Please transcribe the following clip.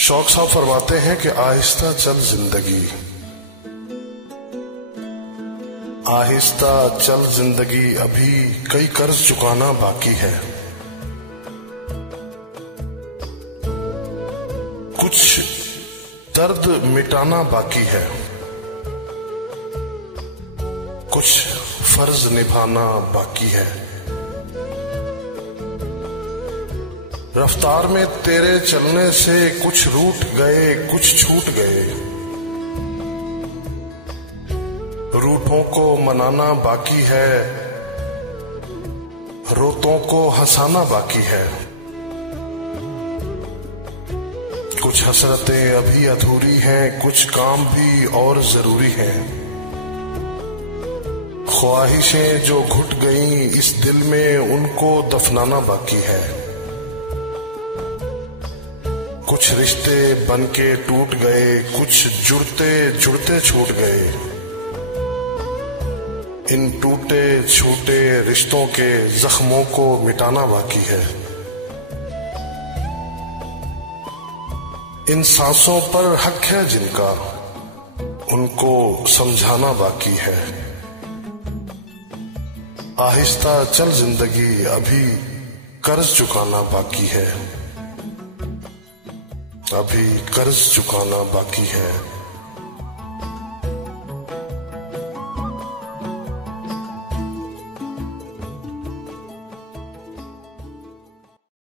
शौक साहब फरमाते हैं कि आहिस्ता चल जिंदगी, आहिस्ता चल जिंदगी, अभी कई कर्ज चुकाना बाकी है। कुछ दर्द मिटाना बाकी है, कुछ फर्ज निभाना बाकी है। रफ्तार में तेरे चलने से कुछ रूठ गए, कुछ छूट गए। रूठों को मनाना बाकी है, रोतों को हंसाना बाकी है। कुछ हसरतें अभी अधूरी हैं, कुछ काम भी और जरूरी हैं। ख्वाहिशें जो घुट गईं इस दिल में, उनको दफनाना बाकी है। कुछ रिश्ते बनके टूट गए, कुछ जुड़ते जुड़ते छूट गए। इन टूटे छूटे रिश्तों के जख्मों को मिटाना बाकी है। इन सांसों पर हक है जिनका, उनको समझाना बाकी है। आहिस्ता चल जिंदगी, अभी कर्ज चुकाना बाकी है, अभी कर्ज चुकाना बाकी है।